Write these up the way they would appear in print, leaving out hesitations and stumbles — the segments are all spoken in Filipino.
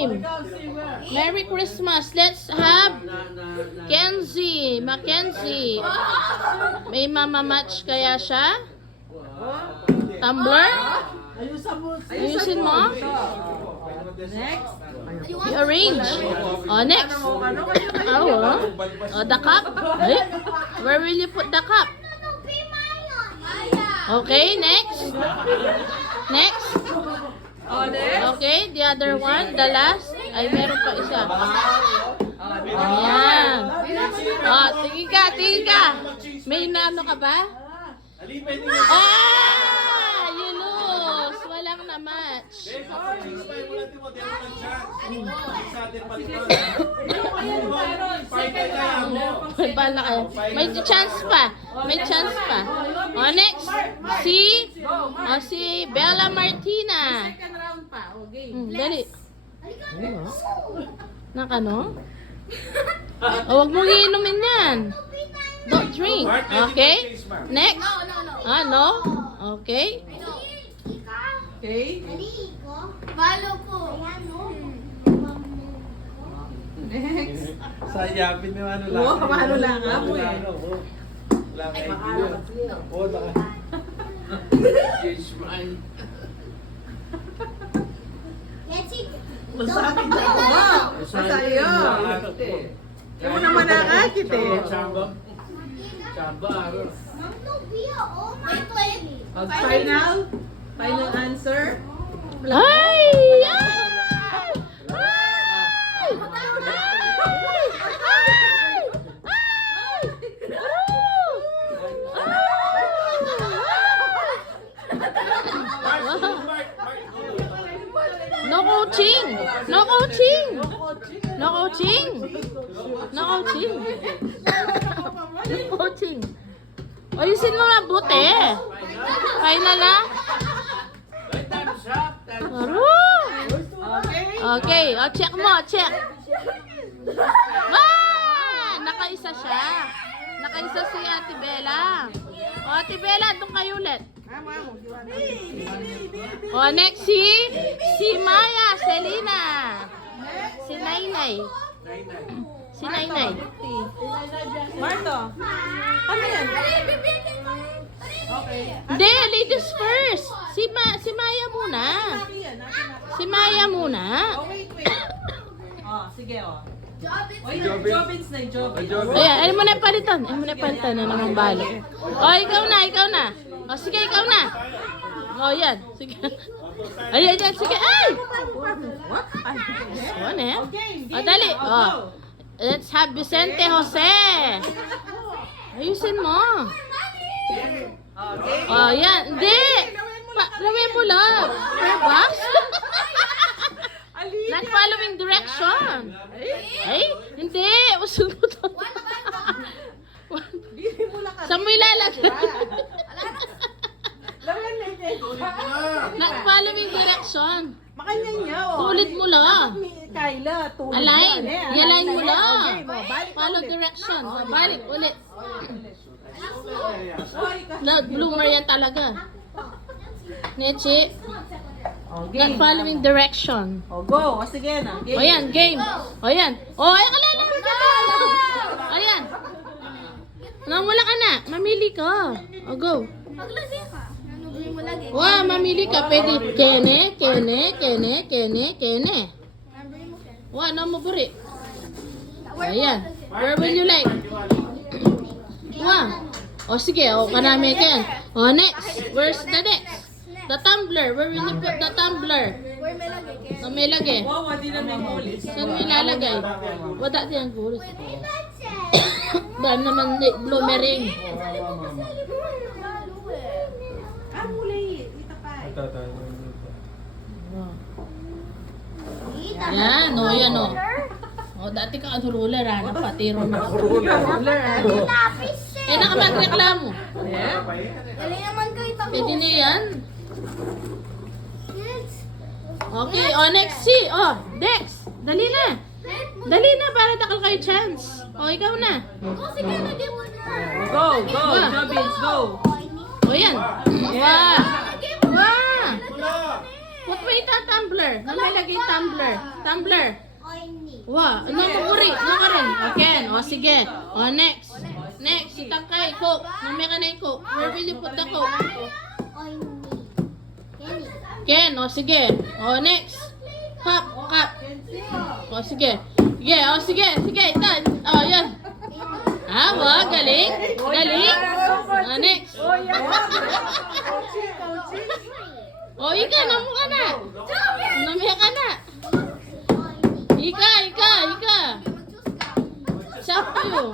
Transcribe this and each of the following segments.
game. Merry Christmas. Let's have Kenzie. Mackenzie. May mamamatch kaya siya? Tumbler? Ayusin mo? Next. I-arrange. Oh, next. Oh, the cup. Ay, where will you put the cup? Okay, next. Next. Okay, the other one, the last. Ay, meron pa isa. Ayan. Oh, tingin ka. May inaano ka ba? Ah! You lose. Walang na-match. Bala kayo. May chance pa. O, next. Si Bella Martina. Second round pa. Okay. Dali. Nakano? O, wag mong iinumin yan. Don't drink. Okay? Next. No? Okay. Okay. Balo ko. Next. Sayapin mo ano lang. Oo, kamalo lang nga mo eh. Wala ka idea. Oo, baka. Masakit na ako ba? Masaya. Hindi mo naman nakakit eh. Final answer. Ay! No coaching. Ayusin mo mabuti. Final na. Okay, check mo. Nakaisa siya. Nakaisa si Ate Bella. Ate Bella, doon kayo ulit. Next si Maya, Selena. Si Nainay. Marto. Ano yan? Hindi, ladies first. Si Maya muna. Si Maya muna. Oh, wait. Sige Jobins na. Ayan, ano mo na palitan? Na naman balo. Ikaw na. Sige, ikaw na. Yan. Sige. Ayan, sige. Ay! Dali. Let's have Vicente Jose. Ayusin mo. Yan. Hindi. Lawin mo lang. Box? Not following direction. Ay, hindi. Usul mo to. Saan mo ilalagay? Not following direction. Makanya niya, Tulit mo lang. Kyla, tulit Align. I-align mo lang. Balik Follow direction. Balik ulit. ulit. Loud bloomer yan talaga. Nechi. Not following direction. Go. Sige na. Game. Ayan. Ayan. Wala ka na. Mamili ka. Go. Maglagay ka. Ano mo lagi? Mamili ka. Pwede. Kene. Ano mo buri? Ayan. Where will you like? Sige. Kanami ka yan. Next. Where's the next? The tumbler. Where will you put the tumbler? Where may lagay? May lagay. Wow, di na may mulis. Saan mo ilalagay? Wala di ang gulis. Dahil naman bloomering. Muli. Ita pa. Yan, yan dati ka ruler patiro na. Lapis eh. Nakamagreklamo. Dali naman kayo tago. Pwede na yan. Okay, next next. Dali na para takal kayo chance. Ikaw na. Sige, lagay mo na. Go. Jobins, go. Yan. Wait, tumbler. Nalalagay tumbler. Tumbler. Oini. Wow, ano ka rin? Ano ka rin? Okay, o sige. O, next. Next, si Tangkay, Coke. Namay ka na yung Coke. Where will you put the Coke? Oini. Kenny. Ken, o sige. O, next. Cup, cup. O, sige. Sige, o sige. Sige, ito. O, yan. Ah, wow, galing. Galing. O, next. O, ika, namu ka na. Namay ka na. Ika. Sakto.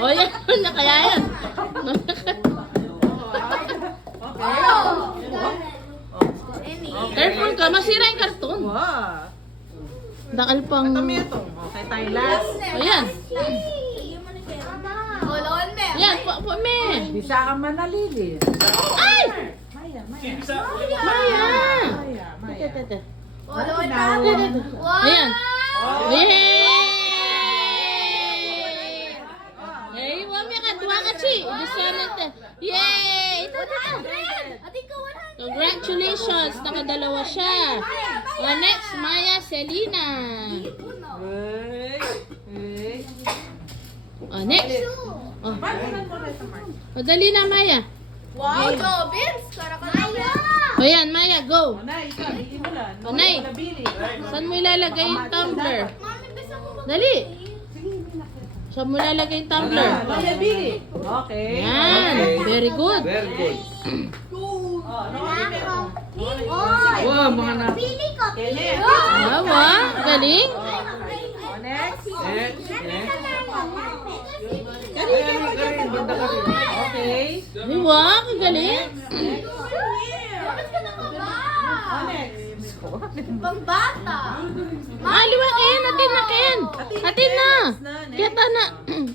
O, yan. Nakaya yan. Careful ka, masira yung karton. Wow. Dakal pang... Kami ito. Okay, tayo last. Ayan. Olon me. Ayan, po me. Bisa ka manalili. Ay! Maya. Maya! Maya. Tete. Olon na. Wow! Ayan. Yay! Hey, wami ka, duwa ka, Chi. Gusto natin. Yay! Ito. Ate ko 100. Congratulations, nakadalawa siya. O, next, Maya Selina. O, next. O, dali na, Maya. Wow, Jobins. Karakaya. O, yan, Maya, go. Nay, isa, bili mo lang. O, Nay. Nabili. Saan mo ilalagay yung tumbler? Mami, bisa mo ba? Dali. Saan mo ilalagay yung tumbler? Maya, bili. Okay. Yan. Very good. Very good. Wow, mga na. Pili ko. Kenneth. Awa, galing. Next. Next. Banda ka rin. Okay. Ay, wow, kagaling. Bakit ka nakaba? Next. Pambata. Aliwa, Ken. Atin na, Ken. Atin na. Kita na.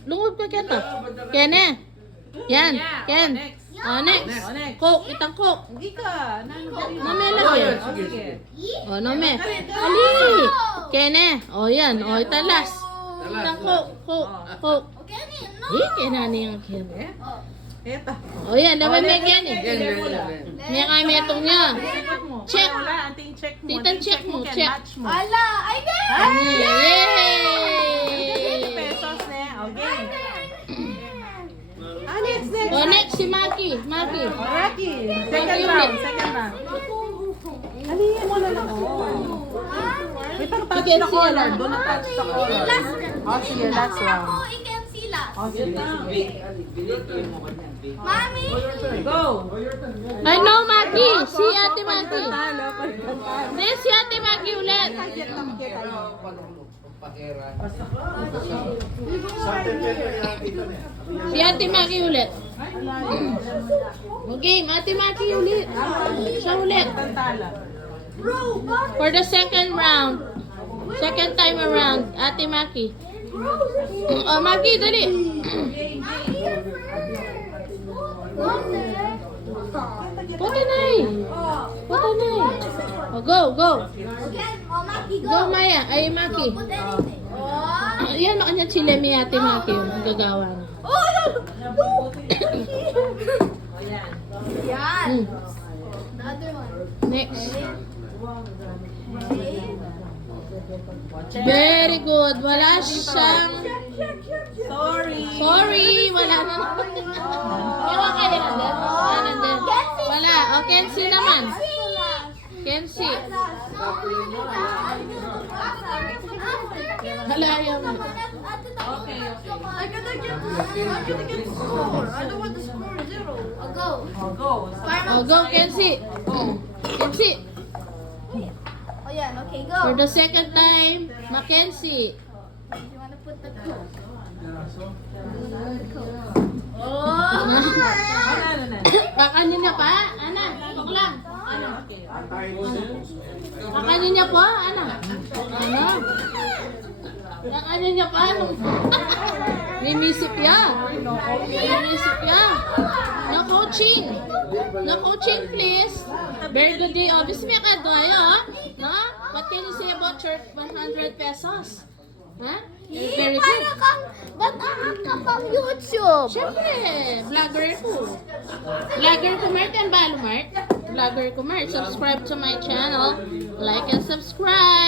Lungod ka, kita. Ken, eh. Yan. Ken. O, next. Coke. Itang Coke. Hindi ka. Name lagi. Sige. O, name. Ali. Ken, eh. O, yan. O, italas. Itang Coke. Coke. Okay, no. Eh, kinani yung Ken. Eto. O, yan. Dapat may Ken, eh. Yan. May kametong niya. Check. Wala, anting check mo. Tita, check mo, Ken, check. match mo. Ala, ay din. Yay! Pesos na. Okay. Next. O, next, si Maki. Maki. Rocky. Second round. Alihin mo na lang. Wait, ang touch Sige, na sige, color. lang. Doon ang touch sa color. Last. Oh, sige, last round. Ako, ikan sila. Oh, sige. Mami. Go. Ay, no, Maki. Si Ate Maki. Talo. Hindi, si Ate Maki ulit. Si Ate Maki ulit. Okay, Ate Maki ulit. Siya ulit. Talo. For the second round. Second time around. Ate Maki. Oh, Maki, dali. Patanay. Patanay. Oh, go. Okay, oh, Maki, go. Go, Maya. Ay, Maki. Put anything. Oh. Yan, makanya chile mi Ate Maki yung gagawa na. Oh, yan. Hmm. The other one. Next. Okay. Very good. Wala siyang... Sorry, wala na. Ewan ka din natin. Wala. O, Kenzie naman. Kenzie. Malaya mo. Okay. I gotta get the score. I don't want the score 0. Go. Go. O, go, Kenzie. Kenzie. Oh, yeah. Okay, go. For the second time, Mackenzie. You wanna put the coat? Kakanin niya pa? Ana, tok lang. Ano? Kakanin niya po? Ana? Ano? Kakanin niya pa? Ano? Mimisip ya. Mimisip ya. No coaching. No coaching, please. Very good day. Obviously, may kadoyo. No? What can you say about your 100 pesos? Ha? Very good. Ba't aangat ka pang YouTube? Siyempre, vlogger ko. Vlogger ko, Mart. Yan ba, Mart? Vlogger ko, Mart. Subscribe to my channel. Like and subscribe.